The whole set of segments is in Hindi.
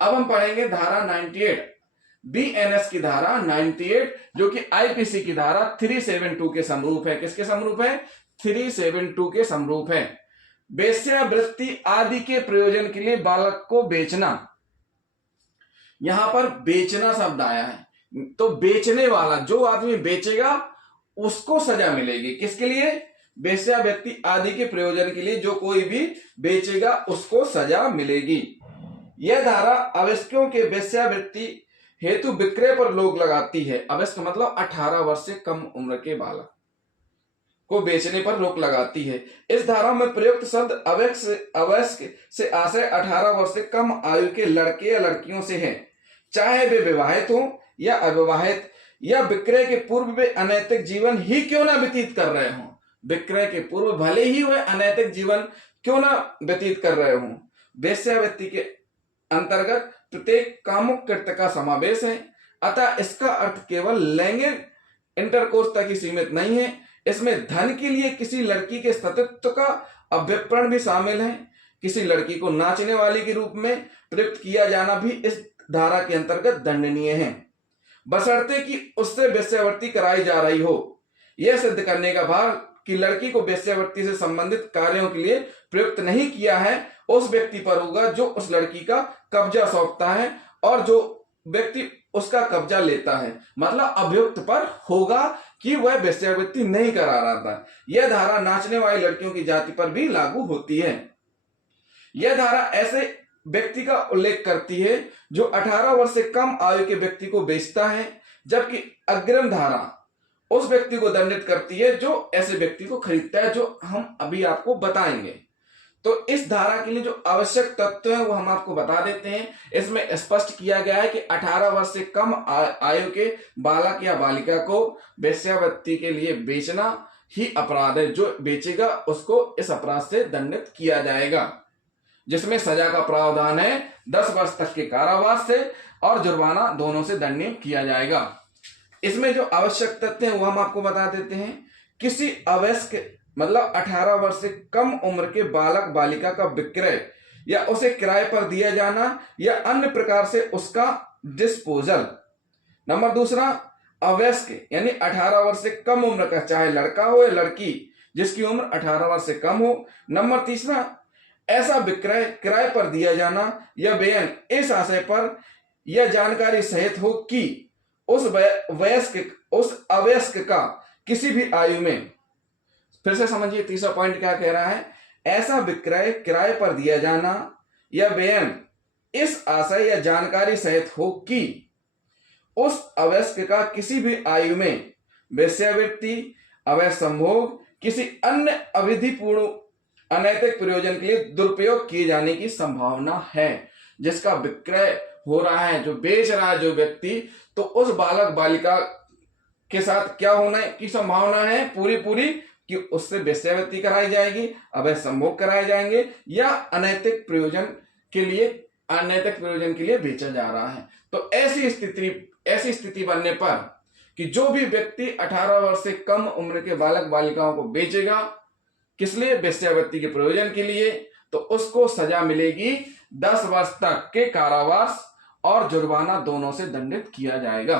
अब हम पढ़ेंगे धारा 98, बीएनएस की धारा 98, जो कि आईपीसी की धारा 372 के समरूप है। किसके समरूप है? 372 के समरूप है। वेश्यावृत्ति आदि के प्रयोजन के लिए बालक को बेचना, यहां पर बेचना शब्द आया है, तो बेचने वाला जो आदमी बेचेगा उसको सजा मिलेगी। किसके लिए? वेश्यावृत्ति आदि के प्रयोजन के लिए जो कोई भी बेचेगा उसको सजा मिलेगी। यह धारा अवयस्कों के वेश्यावृत्ति हेतु विक्रय पर रोक लगाती है। अवयस्क मतलब 18 वर्ष से कम उम्र के बालक को बेचने पर रोक लगाती है। इस धारा में प्रयुक्त शब्द अवयस्क से आशय 18 वर्ष से कम आयु के लड़के या लड़कियों से है, चाहे वे विवाहित हो या अविवाहित, या विक्रय के पूर्व वे अनैतिक जीवन ही क्यों ना व्यतीत कर रहे हों। विक्रय के पूर्व भले ही वह अनैतिक जीवन क्यों ना व्यतीत कर रहे हों। वेश्यावृत्ति के अंतर्गत प्रत्येक कामुक कृत्य का समावेश है, अतः इसका अर्थ केवल लैंगिक इंटरकोर्स तक ही सीमित नहीं है। इसमें धन के लिए किसी लड़की के सतीत्व का अभ्यर्पण भी शामिल है। किसी लड़की को नाचने वाली के रूप में प्रयुक्त किया जाना भी इस धारा के अंतर्गत दंडनीय है, बशर्ते कि उससे वेश्यावृत्ति कराई जा रही हो। यह सिद्ध करने का भार कि लड़की को वेश्यावृत्ति से संबंधित कार्यों के लिए प्रयुक्त नहीं किया है उस व्यक्ति पर होगा जो उस लड़की का कब्जा सौंपता है और जो व्यक्ति उसका कब्जा लेता है, मतलब अभियुक्त पर होगा कि वह वेश्यावृत्ति नहीं करा रहा था। यह धारा नाचने वाली लड़कियों की जाति पर भी लागू होती है। यह धारा ऐसे व्यक्ति का उल्लेख करती है जो 18 वर्ष से कम आयु के व्यक्ति को बेचता है, जबकि अग्रिम धारा उस व्यक्ति को दंडित करती है जो ऐसे व्यक्ति को खरीदता है, जो हम अभी आपको बताएंगे। तो इस धारा के लिए जो आवश्यक तत्व है वो हम आपको बता देते हैं। इसमें स्पष्ट किया गया है कि 18 वर्ष से कम आयु के बालक या बालिका को वेश्यावृत्ति के लिए बेचना ही अपराध है। जो बेचेगा उसको इस अपराध से दंडित किया जाएगा, जिसमें सजा का प्रावधान है 10 वर्ष तक के कारावास से और जुर्माना दोनों से दंडनीय किया जाएगा। इसमें जो आवश्यक तथ्य हैं वो हम आपको बता देते हैं। किसी अवयस्क मतलब 18 वर्ष से कम उम्र के बालक बालिका का विक्रय या उसे किराए पर दिया जाना या अन्य प्रकार से उसका डिस्पोजल। नंबर दूसरा, अवयस्क यानी 18 वर्ष से कम उम्र का, चाहे लड़का हो या लड़की, जिसकी उम्र 18 वर्ष से कम हो। नंबर तीसरा, ऐसा विक्रय किराए पर दिया जाना या बेन इस आशय पर यह जानकारी सहित हो कि उस अवयस्क का किसी भी आयु में, फिर से समझिए तीसरा पॉइंट क्या कह रहा है, ऐसा विक्रय किराए पर दिया जाना या बेन इस आशय या जानकारी सहित हो कि उस अवयस्क का किसी भी आयु में वेश्यावृत्ति, अवैध संभोग, किसी अन्य अविधिपूर्ण अनैतिक प्रयोजन के लिए दुरुपयोग किए जाने की संभावना है। जिसका विक्रय हो रहा है, जो बेच रहा है जो व्यक्ति, तो उस बालक बालिका के साथ क्या होने की संभावना है पूरी कि उससे वेश्यावृत्ति कराई जाएगी, अवैध संभोग कराए जाएंगे या अनैतिक प्रयोजन के लिए बेचा जा रहा है। तो ऐसी स्थिति बनने पर कि जो भी व्यक्ति 18 वर्ष से कम उम्र के बालक बालिकाओं को बेचेगा, किस लिए? वेश्यावृत्ति के प्रयोजन के लिए, तो उसको सजा मिलेगी 10 वर्ष तक के कारावास और जुर्माना दोनों से दंडित किया जाएगा।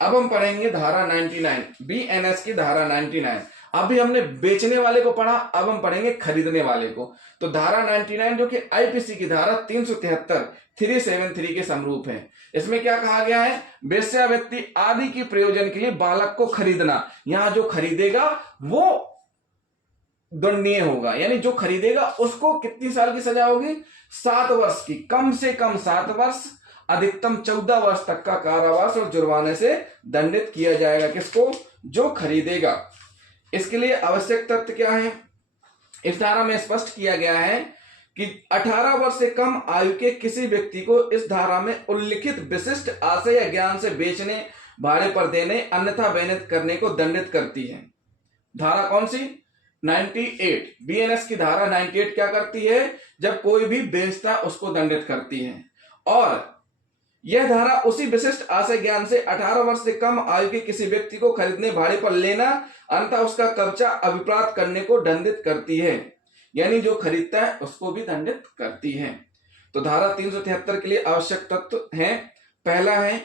अब हम पढ़ेंगे धारा 99, बीएनएस की धारा 99। अभी हमने बेचने वाले को पढ़ा, अब हम पढ़ेंगे खरीदने वाले को। तो धारा 99 जो कि आईपीसी की धारा 373 के समरूप है। इसमें क्या कहा गया है? वेश्यावृत्ति आदि के प्रयोजन के लिए बालक को खरीदना। यहां जो खरीदेगा वो दंडनीय होगा, यानी जो खरीदेगा उसको कितनी साल की सजा होगी? 7 वर्ष की, कम से कम 7 वर्ष, अधिकतम 14 वर्ष तक का कारावास और जुर्माने से दंडित किया जाएगा। किसको? जो खरीदेगा। इसके लिए आवश्यक तथ्य क्या है? इस धारा में स्पष्ट किया गया है कि 18 वर्ष से कम आयु के किसी व्यक्ति को इस धारा में उल्लिखित विशिष्ट आशय या ज्ञान से बेचने, भाड़े पर देने, अन्यथा बेनित करने को दंडित करती है। धारा कौन सी? 98। बीएनएस की धारा 98 क्या करती है? जब कोई भी बेचता उसको दंडित करती है। और यह धारा उसी विशिष्ट आशय ज्ञान से 18 वर्ष से कम आयु के किसी व्यक्ति को खरीदने, भाड़े पर लेना, अन्यथा उसका कब्जा अभिप्राप्त करने को दंडित करती है। यानी जो खरीदता है उसको भी दंडित करती है। तो धारा 373 के लिए आवश्यक तत्व हैं, पहला है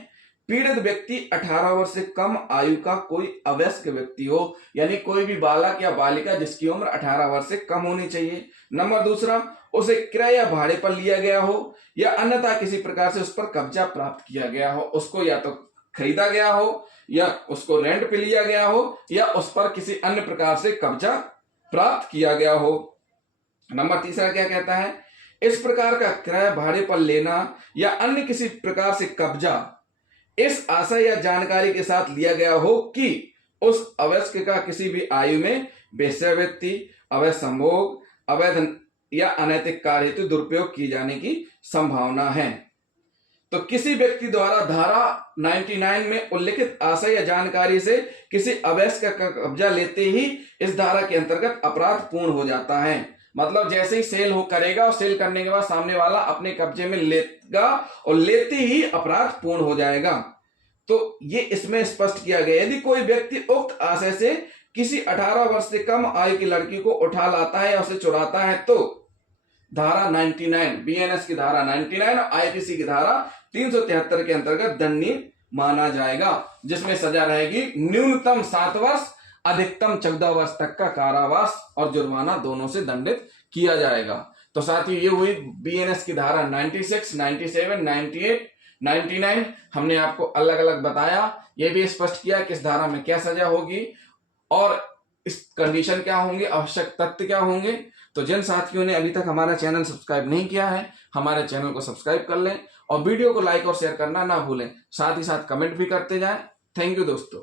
पीड़ित व्यक्ति 18 वर्ष से कम आयु का कोई अवयस्क व्यक्ति हो, यानी कोई भी बालक या बालिका जिसकी उम्र 18 वर्ष से कम होनी चाहिए। नंबर दूसरा, उसे क्रय या भाड़े पर लिया गया हो या अन्यथा किसी प्रकार से उस पर कब्जा प्राप्त किया गया हो, उसको या तो खरीदा गया हो या उसको रेंट पे लिया गया हो या उस पर किसी अन्य प्रकार से कब्जा प्राप्त किया गया हो। नंबर तीसरा क्या कहता है, इस प्रकार का क्रय भाड़े पर लेना या अन्य किसी प्रकार से कब्जा इस आशय या जानकारी के साथ लिया गया हो कि उस अवयस्क का किसी भी आयु में वेश्यावृत्ति, अवैध संभोग, अवैध या अनैतिक कार्य हेतु दुरुपयोग किए जाने की संभावना है। तो किसी व्यक्ति द्वारा धारा 99 में उल्लिखित आशय या जानकारी से किसी अवयस्क का कब्जा लेते ही इस धारा के अंतर्गत अपराध पूर्ण हो जाता है। मतलब जैसे ही सेल हो करेगा और सेल करने के बाद सामने वाला अपने कब्जे में लेगा और लेते ही अपराध पूर्ण हो जाएगा। तो ये इसमें स्पष्ट किया गया, यदि कोई व्यक्ति उक्त आशय से किसी 18 वर्ष से कम आयु की लड़की को उठा लाता है या उसे चुराता है तो धारा 99 बीएनएस की धारा 99 और आईपीसी की धारा 373 के अंतर्गत दंडनीय माना जाएगा, जिसमें सजा रहेगी न्यूनतम 7 वर्ष अधिकतम 14 वर्ष तक का कारावास और जुर्माना दोनों से दंडित किया जाएगा। तो साथियों ये हुई बीएनएस की धारा 96, 97, 98, 99 हमने आपको अलग अलग बताया, ये भी स्पष्ट किया कि इस धारा में क्या सजा होगी और इस कंडीशन क्या होंगे, आवश्यक तथ्य क्या होंगे। तो जिन साथियों ने अभी तक हमारा चैनल सब्सक्राइब नहीं किया है, हमारे चैनल को सब्सक्राइब कर लें और वीडियो को लाइक और शेयर करना ना भूलें, साथ ही साथ कमेंट भी करते जाएं। थैंक यू दोस्तों।